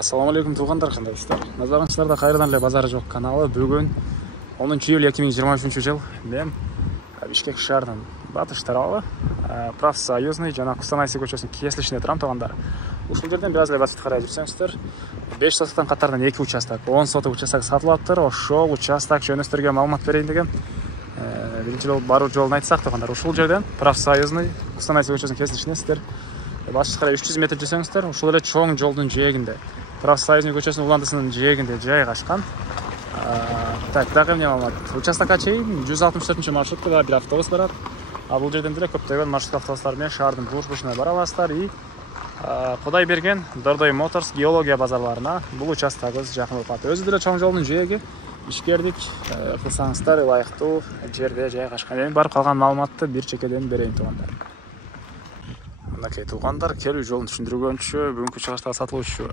Assalamu alaikum туғандар, қандайсыздар? Назарыңыздарда қайырдан эле базары жок каналы. Бүгін 10 июль 2023 жыл мен Бишкек шаарынын батыш тарабы Профсоюзный жана Кустанайсы көчөсүнүн кесилишинде турам туғандар. Ушул жерден бир аз эле басып карай жүрсөңүздөр, 5 сотуктан катарынан 2 участок, 10 сотук участок сатылаптыр. Ошол участок жөнүндө маалымат берейин деген. Биринчи жолу баруу жолун айтсак туғандар, ушул жерден Профсоюзный Кустанайсы көчөсүнүн кесилишине сиздер басып карай 300 метр жүрсөңүздөр, ушул эле чоң жолдун жээгинде, Профсоюзный көчөсүнүн уландысынын жээгинде жайгашкан. Так, дагы эмне маалымат? Участокко чейин 164 маршруткада бир автобус барат. Бул жерден деле көптөгөн маршрут автобустар менен шаардын буш-бушуна бара аласыздар. Кудай берген Дордой Моторс геология базарларына бул участогубуз жакын болуп калат. Өзү деле чоң жолдун жээги, ишкердик кылсаңыздар ылайыктуу жерде жайгашкан. Эми барып калган маалыматты бир чекеден берейин тугандар. Мынакей тугандар, келүү жолун түшүндүргөнчө, бүгүнкү чыгыштагы сатылуучу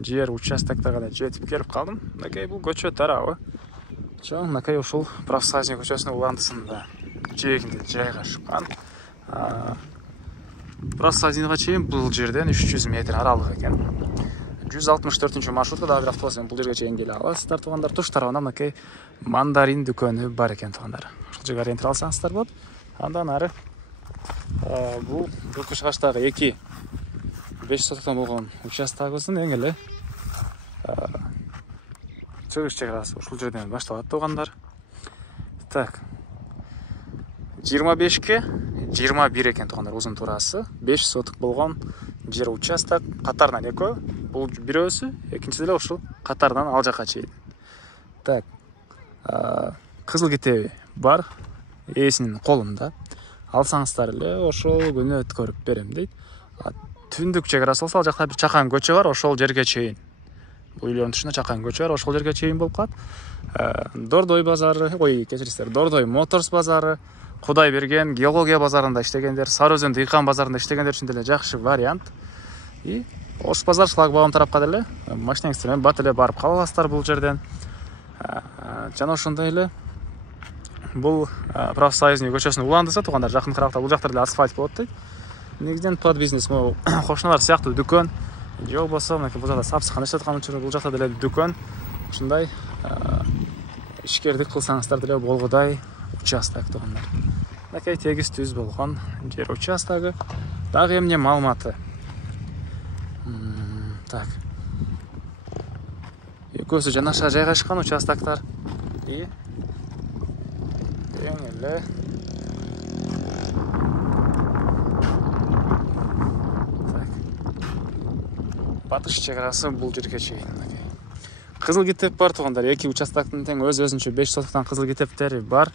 жер участоктога да жетип келип калдым. Мынакей бул көчө тарабы чоң, мынакей ушул Профсоюзный көчөсүнүн уландысында жээгинде жайгашкан. Профсоюзнийга чейин бул жерден 300 метр аралык экен. 164 маршрутта дагы бир автобус менен бул жерге чейин келе аласыздар тугандар. Туш тарабында мынакей мандарин дүкөнү бар экен тугандар. Ушул жерге ориентир алсаңыздар болот. Андан ары бул чыгыштагы 5 сотуктан болгон участогубуздун эң эле чыгыш чеграсы ушул жерден башталат тугандар. Так, 25ке 21 экен тугандар узун туурасы. 5 сотук болгон жер участок, катарынан экөө. Бул бирөөсү, экинчиси деле ушул катарынан ал жакка чейин. Так, кызыл китеби бар, ээсинин колунда. Алсаңыздар эле ошол күнү өткөрүп берем дейт. Түндүк чеграсы болсо ал жакта бир чакан көчө бар, ошол жерге чейин. Бул үйлөрдүн тушунда чакан көчө бар, ошол жерге чейин болуп калат. Дордой базары, кечирисиздер, Дордой Моторс базары, Кудай берген геология базарында иштегендер, Сары Өзөн дыйкан базарында иштегендер үчүн деле жакшы вариант. Ош базар шлагбаум тарапка деле машинаңыздар менен бат эле барып кала аласыздар бул жерден. Жана ошондой эле бул Профсоюзный көчөсүнүн уландысы тугандар, жакын кыракта бул жакта деле асфальт болот дейт. Негизинен под бизнес, кошуналар сыяктуу дүкөн, же болбосо мынакей бул жакта сапсыкан иштеп аткан учурда бул жакта деле дүкөн, ушундай ишкердик кылсаңыздар деле болгудай участок тугандар. Мынакей тегиз түз болгон жер участогу. Дагы эмне маалыматы? Так. Экөөсү жанаша жайгашкан участоктор. Эң эле батыш чеграсы бул жерге чейин. Кызыл китеп бар тугандар, 2 участоктун тең өз-өзүнчө 5 сотуктан кызыл китептери бар.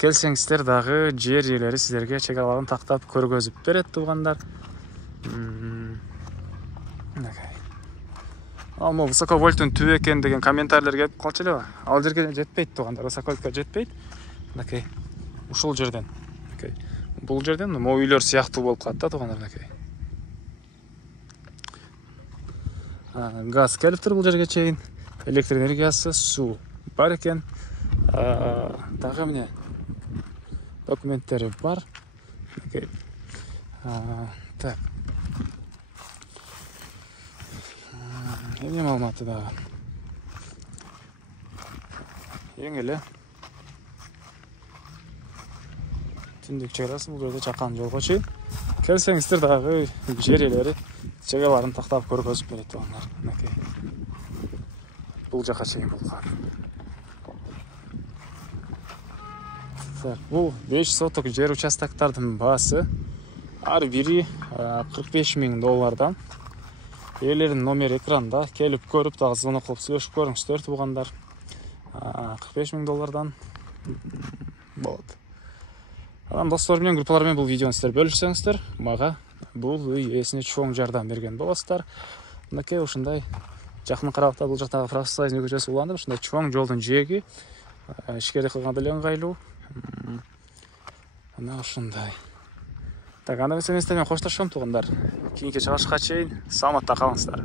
Келсеңиздер дагы жер ээлери сиздерге чеграларын тактап көргөзүп берет тугандар. Ал высоковольттун түбү экен деген комментарийлер келип калчу эле. Ал жерге жетпейт тугандар, высоковольтка жетпейт. Мынакей ушул жерден, бул жерден могу үйлөр сыяктуу болуп калат да тугандар. Газ келиптир бул жерге чейин, электр энергиясы, суу бар экен. Дагы эмне документтери бар. Так. Эмне маалыматы дагы? Эң эле түндүк чеграсы бул жерде чакан жолго чейин. Келсеңиздер дагы жер ээлери чеграларын тактап көргөзүп берет тугандар. Мынакей бул жака чейин болуп калат. Бул 5 сотук жер участоктардын баасы ар бири $45,000. Ээлеринин номери экранда, келип көрүп дагы звонок кылып сүйлөшүп көрүңүздөр тугандар. $45,000 болот. Анан достор менен, группалар менен бул видеону сиздер бөлүшсөңүздөр, мага бул үй ээсине чоң жардам берген болосуздар. Мынакей ушундай жакын каракта бул жактагы Профсоюзный көчөсү уланып, ушундай чоң жолдун жээги, ишкердик кылганда деле ыңгайлуу. Мына ушундай. Так, анда эмесе менен коштошом тугандар. Кийинки чыгышка чейин саламатта калыңыздар.